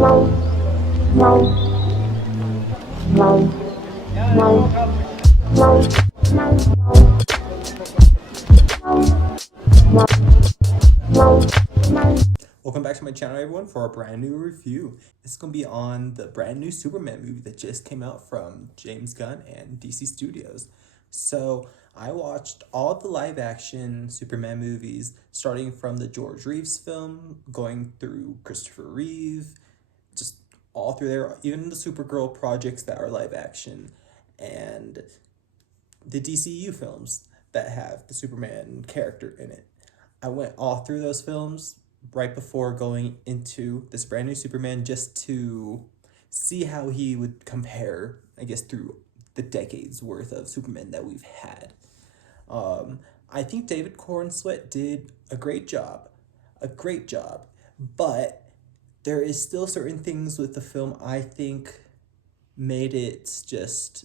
Welcome back to my channel, everyone, for a brand new review. This is going to be on the brand new Superman movie that just came out from James Gunn and DC Studios. So I watched all the live action Superman movies, starting from the George Reeves film, going through Christopher Reeve, just all through there, even the Supergirl projects that are live action, and the DCU films that have the Superman character in it. I went all through those films right before going into this brand new Superman just to see how he would compare, I guess, through the decades worth of Superman that we've had. I think David Cornsweet did a great job, but there is still certain things with the film I think made it just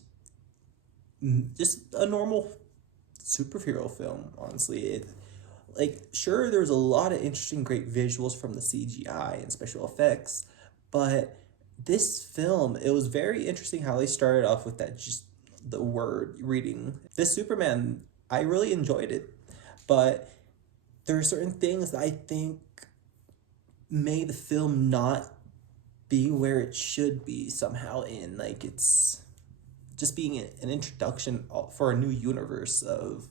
a normal superhero film, honestly. Sure, there was a lot of interesting, great visuals from the CGI and special effects, but this film, it was very interesting how they started off with that, just the word reading. This Superman, I really enjoyed it, but there are certain things that I think made the film not be where it should be somehow in, it's just being an introduction for a new universe of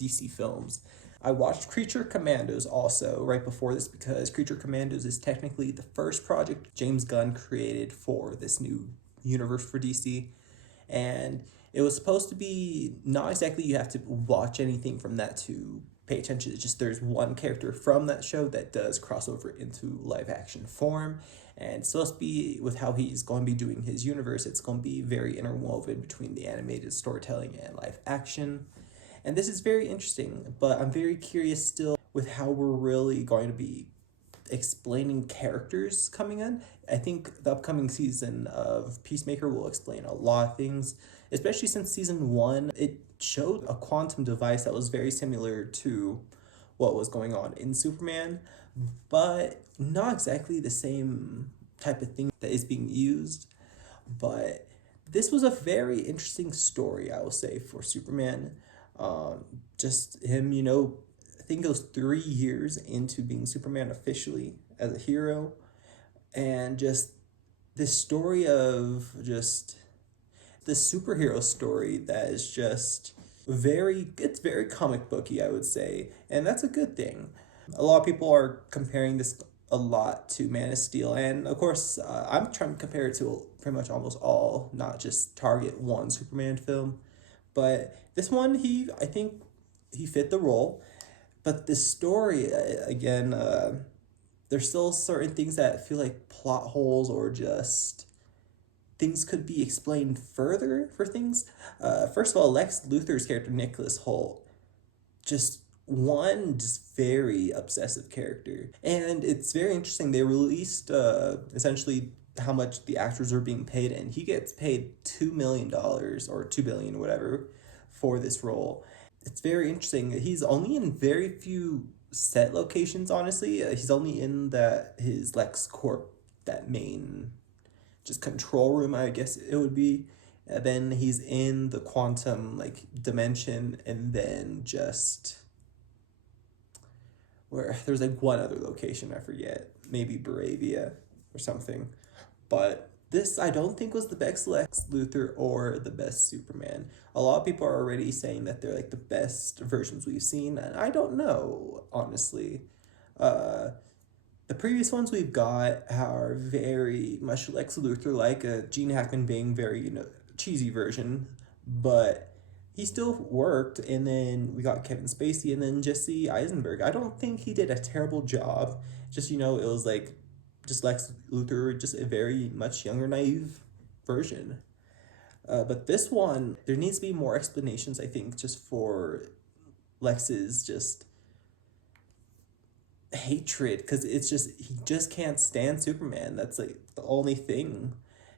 DC films. I watched Creature Commandos also right before this because Creature Commandos is technically the first project James Gunn created for this new universe for DC. And it was supposed to be not exactly you have to watch anything from that to pay attention. It's just there's one character from that show that does cross over into live action form. And it's supposed to be with how he's going to be doing his universe. It's going to be very interwoven between the animated storytelling and live action. And this is very interesting, but I'm very curious still with how we're really going to be explaining characters coming in. I think the upcoming season of Peacemaker will explain a lot of things, especially since season 1, it showed a quantum device that was very similar to what was going on in Superman, but not exactly the same type of thing that is being used. But this was a very interesting story, I will say, for Superman. Just him, I think it was 3 years into being Superman officially as a hero, and just this story of just this superhero story that is just it's very comic booky, I would say, and that's a good thing. A lot of people are comparing this a lot to Man of Steel, and of course, I'm trying to compare it to pretty much almost all, not just target one Superman film. But this one, I think he fit the role. But this story, again, there's still certain things that feel like plot holes or just things could be explained further for things. First of all, Lex Luthor's character, Nicholas Hoult, just very obsessive character. And it's very interesting. They released essentially how much the actors are being paid, and he gets paid $2 million or $2 billion, whatever, for this role. It's very interesting. He's only in very few set locations, honestly. He's only in his LexCorp, that main just control room, I guess it would be. And then he's in the quantum dimension, and then just where there's one other location, I forget, maybe Bravia or something. But this, I don't think, was the best Lex Luthor or the best Superman. A lot of people are already saying that they're the best versions we've seen, and I don't know, honestly. The previous ones we've got are very much Lex Luthor, Gene Hackman being very, cheesy version, but he still worked. And then we got Kevin Spacey, and then Jesse Eisenberg. I don't think he did a terrible job. Just, it was just Lex Luthor, just a very much younger, naive version. But this one, there needs to be more explanations, I think, just for Lex's just hatred, because it's just, he just can't stand Superman. That's the only thing.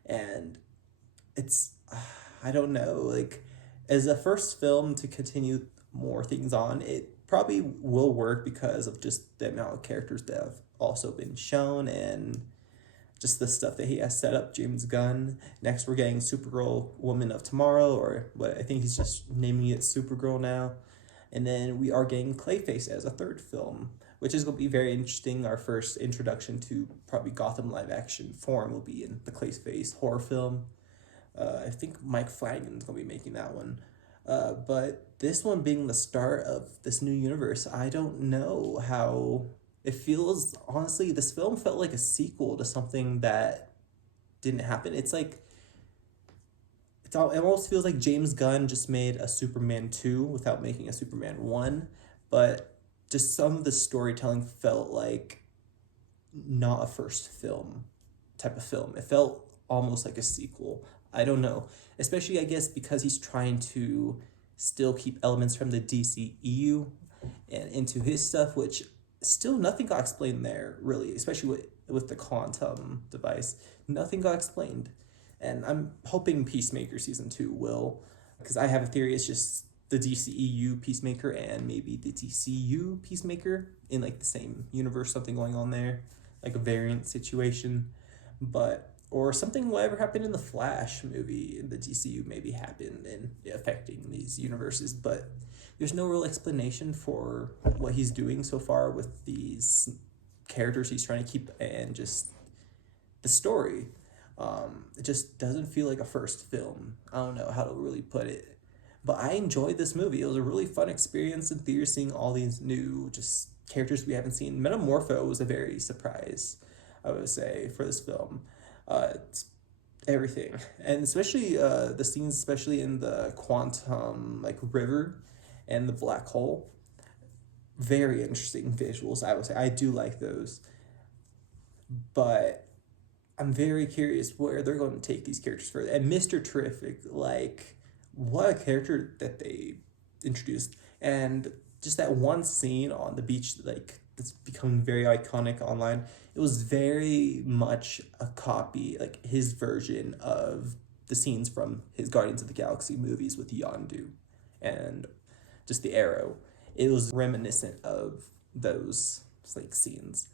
And it's, I don't know, as a first film to continue more things on, it probably will work because of just the amount of characters that have also been shown, and just the stuff that he has set up. James Gunn. Next, we're getting Supergirl, Woman of Tomorrow, or what I think he's just naming it Supergirl now. And then we are getting Clayface as a third film, which is going to be very interesting. Our first introduction to probably Gotham live action form will be in the Clayface horror film. I think Mike Flanagan's going to be making that one. But this one being the start of this new universe, I don't know how it feels. Honestly, this film felt like a sequel to something that didn't happen. It's like, it almost feels like James Gunn just made a Superman 2 without making a Superman 1, but just some of the storytelling felt like not a first film type of film. It felt almost like a sequel. I don't know. Especially, I guess, because he's trying to still keep elements from the DCEU and into his stuff, which still nothing got explained there, really, especially with the quantum device. Nothing got explained. And I'm hoping Peacemaker Season 2 will, because I have a theory it's just the DCEU Peacemaker and maybe the DCU Peacemaker in like the same universe, something going on there, like a variant situation. But, or something whatever happened in the Flash movie in the DCU maybe happened and affecting these universes, but there's no real explanation for what he's doing so far with these characters he's trying to keep and just the story. It just doesn't feel like a first film. I don't know how to really put it. But I enjoyed this movie. It was a really fun experience in theater, seeing all these new just characters we haven't seen. Metamorpho was a very surprise, I would say, for this film. It's everything. And especially the scenes, especially in the quantum like river and the black hole. Very interesting visuals, I would say. I do like those. But I'm very curious where they're going to take these characters further. And Mr. Terrific, like, what a character that they introduced. And just that one scene on the beach, like, it's become very iconic online. It was very much a copy, like, his version of the scenes from his Guardians of the Galaxy movies with Yondu and just the Arrow. It was reminiscent of those, like, scenes.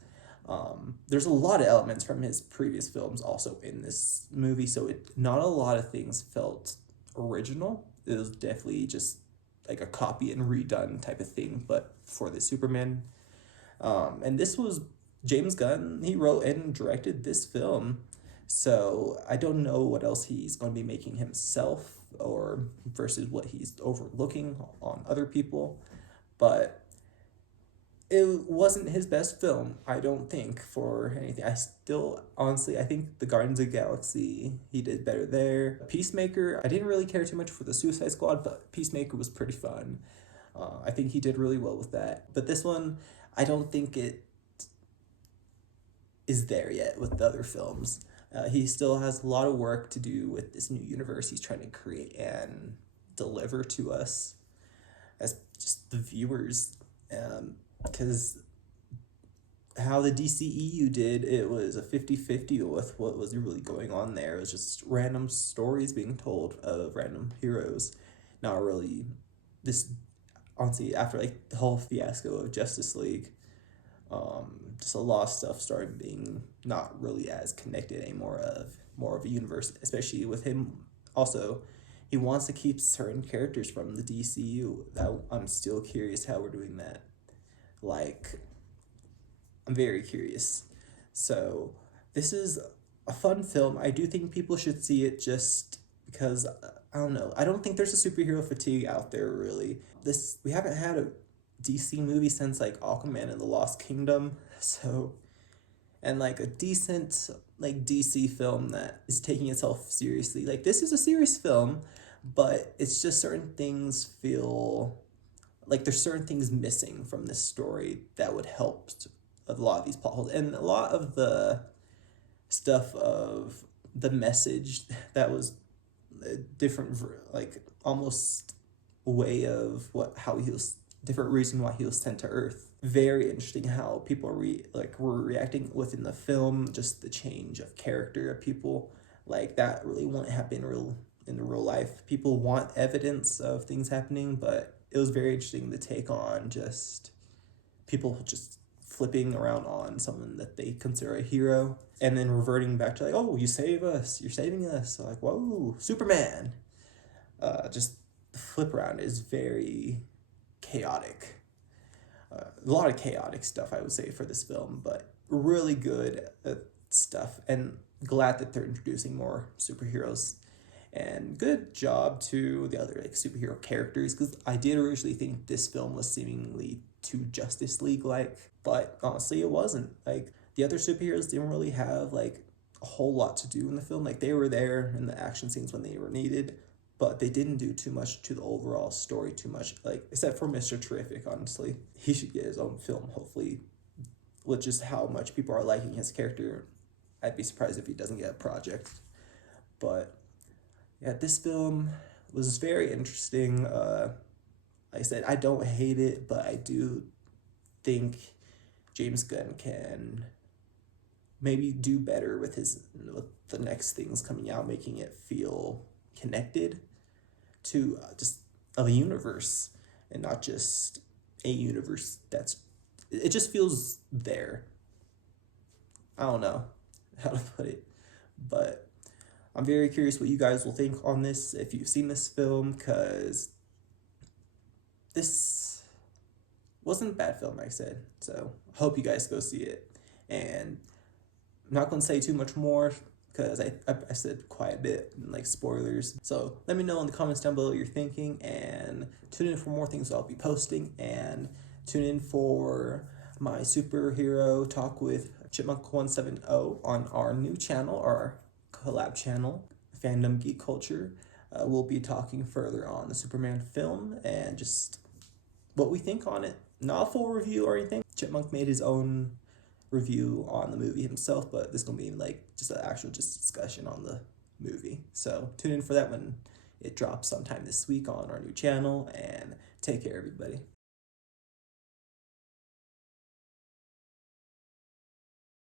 There's a lot of elements from his previous films also in this movie, so not a lot of things felt original. It was definitely just like a copy and redone type of thing, but for the Superman. And this was James Gunn. He wrote and directed this film, so I don't know what else he's going to be making himself or versus what he's overlooking on other people, but it wasn't his best film, I don't think, for anything. I still, honestly, I think the Guardians of the Galaxy, he did better there. Peacemaker, I didn't really care too much for the Suicide Squad, but Peacemaker was pretty fun. I think he did really well with that. But this one, I don't think it is there yet with the other films. He still has a lot of work to do with this new universe he's trying to create and deliver to us as just the viewers. Because how the DCEU did, it was a 50-50 with what was really going on there. It was just random stories being told of random heroes. Not really this, honestly, after like the whole fiasco of Justice League, just a lot of stuff started being not really as connected anymore, of more of a universe, especially with him. Also, he wants to keep certain characters from the DCU. That I'm still curious how we're doing that. Like, I'm very curious. So, this is a fun film. I do think people should see it just because, I don't know, I don't think there's a superhero fatigue out there, really. We haven't had a DC movie since, like, Aquaman and the Lost Kingdom, so, and, like, a decent, like, DC film that is taking itself seriously. Like, this is a serious film, but it's just certain things feel like there's certain things missing from this story that would help a lot of these plot holes. And a lot of the stuff of the message that was a different, like, almost way of how he was, different reason why he was sent to Earth. Very interesting how people were reacting within the film, just the change of character of people. Like, that really wouldn't happen in real life. People want evidence of things happening, but it was very interesting to take on just people just flipping around on someone that they consider a hero, and then reverting back to like, oh, you save us, you're saving us. So like, whoa, Superman. Just the flip around is very chaotic. A lot of chaotic stuff, I would say, for this film, but really good stuff. And glad that they're introducing more superheroes. And good job to the other like superhero characters, because I did originally think this film was seemingly too Justice League like, but honestly, it wasn't. Like the other superheroes didn't really have like a whole lot to do in the film. Like they were there in the action scenes when they were needed, but they didn't do too much to the overall story too much, like except for Mr. Terrific. Honestly, he should get his own film, hopefully, with just how much people are liking his character. I'd be surprised if he doesn't get a project. But yeah, this film was very interesting. Like I said, I don't hate it, but I do think James Gunn can maybe do better with the next things coming out, making it feel connected to just a universe, and not just a universe that's, it just feels there. I don't know how to put it, but I'm very curious what you guys will think on this if you've seen this film, because this wasn't a bad film, like I said. So I hope you guys go see it. And I'm not going to say too much more, because I said quite a bit, like spoilers. So let me know in the comments down below what you're thinking, and tune in for more things I'll be posting, and tune in for my superhero talk with Chipmunk 170 on our new channel, our collab channel, Fandom Geek Culture. We'll be talking further on the Superman film and just what we think on it. Not a full review or anything. Chipmunk made his own review on the movie himself, but this is gonna be like just an actual discussion on the movie. So tune in for that when it drops sometime this week on our new channel, and take care, everybody.